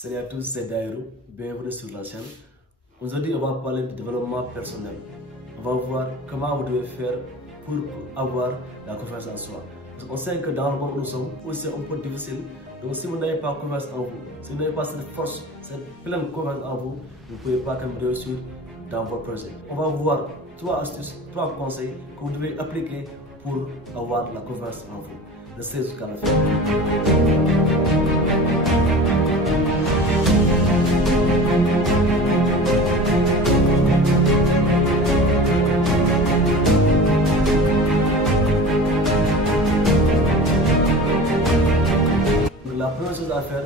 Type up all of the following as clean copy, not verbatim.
Salut à tous, c'est Dairo, bienvenue sur la chaîne. Aujourd'hui, on va parler de développement personnel. On va voir comment vous devez faire pour avoir la confiance en soi. Parce qu'on sait que dans le monde où nous sommes, c'est un peu difficile. Donc si vous n'avez pas confiance en vous, si vous n'avez pas cette force, cette pleine confiance en vous, vous ne pouvez pas quand même réussir dans votre projet. On va voir 3 astuces, 3 conseils que vous devez appliquer pour avoir la confiance en vous. Restez jusqu'à la fin. La première chose à faire,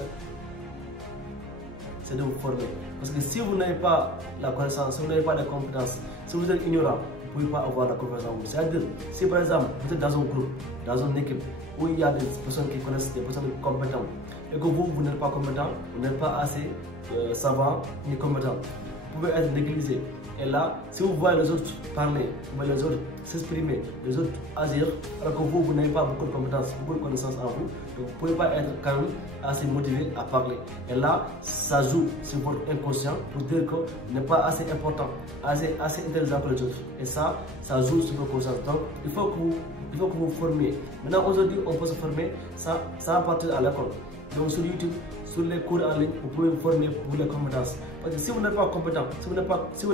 c'est de vous former. Parce que si vous n'avez pas la connaissance, si vous n'avez pas les compétences, si vous êtes ignorant, vous ne pouvez pas avoir la confiance en vous. C'est-à-dire, si par exemple, vous êtes dans un groupe, dans une équipe, où il y a des personnes qui connaissent, des personnes compétentes, et que vous n'êtes pas compétent, vous n'êtes pas assez savant ni compétent, vous pouvez être négligé. Et là, si vous voyez les autres parler, vous voyez les autres s'exprimer, les autres agir, alors que vous n'avez pas beaucoup de compétences, beaucoup de connaissances en vous, donc vous ne pouvez pas être quand même assez motivé à parler. Et là, ça joue sur votre inconscient pour dire que vous n'êtes pas assez important, assez intelligent que les autres. Et ça joue sur votre conscience. Donc, il faut que vous formiez. Maintenant, aujourd'hui, on peut se former sans partir à l'école. Donc, sur YouTube, sur les cours en ligne, vous pouvez vous former pour les compétences. Parce que si vous n'êtes pas compétent, si vous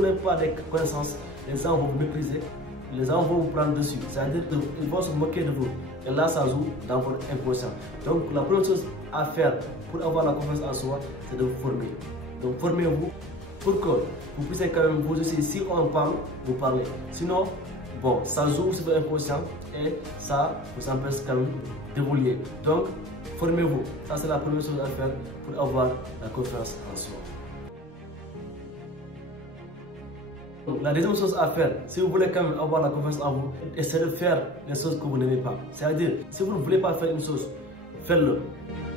n'avez pas de connaissances, les gens vont vous mépriser, les gens vont vous prendre dessus. C'est-à-dire qu'ils vont se moquer de vous. Et là, ça joue dans votre inconscient. Donc, la première chose à faire pour avoir la confiance en soi, c'est de vous former. Donc, formez-vous pour que vous puissiez quand même vous aussi, si on parle, vous parlez. Sinon, bon, ça joue sur votre inconscient et ça vous empêche quand même d'évoluer. Donc, formez-vous. Ça, c'est la première chose à faire pour avoir la confiance en soi. Donc, la deuxième chose à faire, si vous voulez quand même avoir la confiance en vous, essayez de faire les choses que vous n'aimez pas. C'est-à-dire, si vous ne voulez pas faire une chose, faites-le.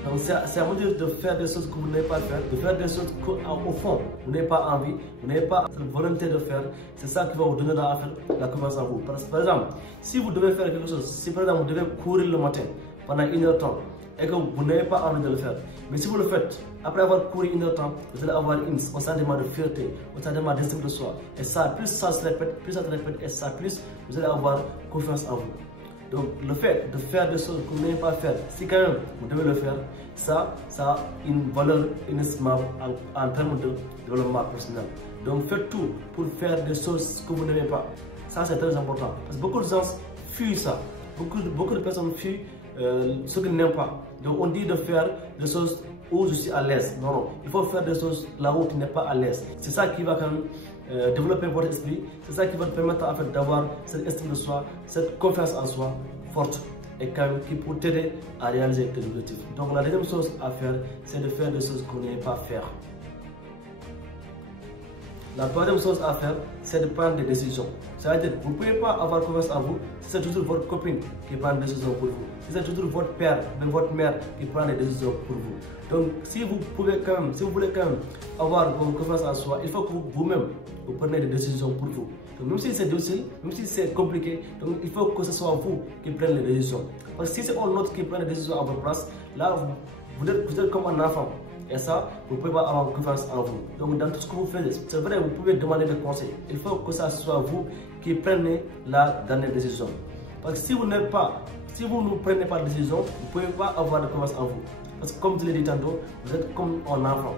Donc, c'est à vous de faire des choses que vous n'avez pas faire, de faire des choses qu'au fond, vous n'avez pas envie, vous n'avez pas la volonté de faire. C'est ça qui va vous donner la confiance en vous. Par exemple, si vous devez faire quelque chose, si par exemple vous devez courir le matin pendant 1 heure de temps, et que vous n'avez pas envie de le faire. Mais si vous le faites, après avoir couru 1 heure de temps, vous allez avoir un sentiment de fierté, un sentiment d'estime de soi. Et ça, plus ça se répète, et ça, plus vous allez avoir confiance en vous. Donc, le fait de faire des choses que vous n'avez pas faire, si quand même vous devez le faire, ça a une valeur inestimable en termes de développement personnel. Donc, faites tout pour faire des choses que vous n'aimez pas. Ça, c'est très important. Parce que beaucoup de gens fuient ça. Beaucoup de personnes fuient ce qu'ils n'aiment pas. Donc on dit de faire des choses où je suis à l'aise. Non, non. Il faut faire des choses là où tu n'es pas à l'aise. C'est ça qui va quand même développer votre esprit. C'est ça qui va te permettre en fait d'avoir cette estime de soi, cette confiance en soi forte et quand même qui peut t'aider à réaliser tes objectifs. Donc la deuxième chose à faire, c'est de faire des choses qu'on n'aime pas faire. La troisième chose à faire, c'est de prendre des décisions. C'est-à-dire, vous ne pouvez pas avoir confiance en vous si c'est toujours votre copine qui prend des décisions pour vous. Si c'est toujours votre père, même votre mère qui prend des décisions pour vous. Donc, si vous voulez quand même avoir confiance en soi, il faut que vous-même vous preniez des décisions pour vous. Donc, même si c'est difficile, même si c'est compliqué, donc il faut que ce soit vous qui preniez les décisions. Parce que si c'est un autre qui prend les décisions à votre place, là, vous êtes comme un enfant. Et ça, vous ne pouvez pas avoir confiance en vous. Donc, dans tout ce que vous faites, c'est vrai, vous pouvez demander des conseils. Il faut que ça soit vous qui prenez la dernière décision. Parce que si vous ne prenez pas de décision, vous ne pouvez pas avoir de confiance en vous. Parce que comme je l'ai dit tantôt, vous êtes comme un enfant.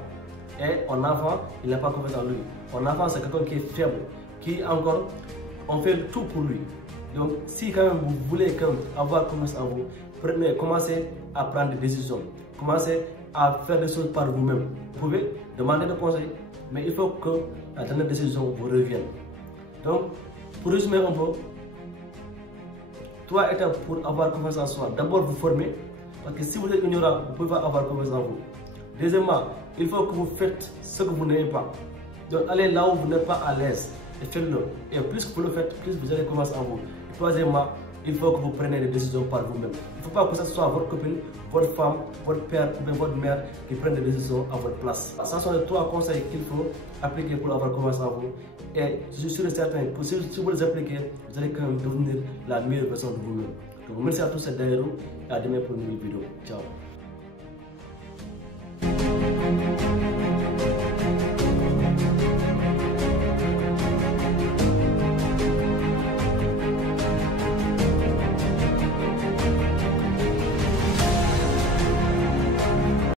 Et un enfant, il n'a pas confiance en lui. Un enfant, c'est quelqu'un qui est faible, qui encore, on fait tout pour lui. Donc, si quand même vous voulez quand même avoir confiance en vous, commencez à prendre des décisions. Commencez à faire des choses par vous-même. Vous pouvez demander des conseils, mais il faut que la dernière décision vous revienne. Donc, pour résumer un peu, 3 étapes pour avoir confiance en soi. D'abord, vous former, parce que si vous êtes ignorant, vous ne pouvez pas avoir confiance en vous. Deuxièmement, il faut que vous faites ce que vous n'aimez pas. Donc, allez là où vous n'êtes pas à l'aise et faites-le. Et plus que vous le faites, plus vous avez confiance en vous. Troisièmement, il faut que vous preniez des décisions par vous-même. Il ne faut pas que ce soit votre copine, votre femme, votre père ou bien votre mère qui prennent des décisions à votre place. Ce sont les 3 conseils qu'il faut appliquer pour avoir confiance en vous. Et je suis sûr et certain que si vous les appliquez, vous allez quand même devenir la meilleure version de vous-même. Donc merci à tous, c'est Dairo et à demain pour une nouvelle vidéo. Ciao.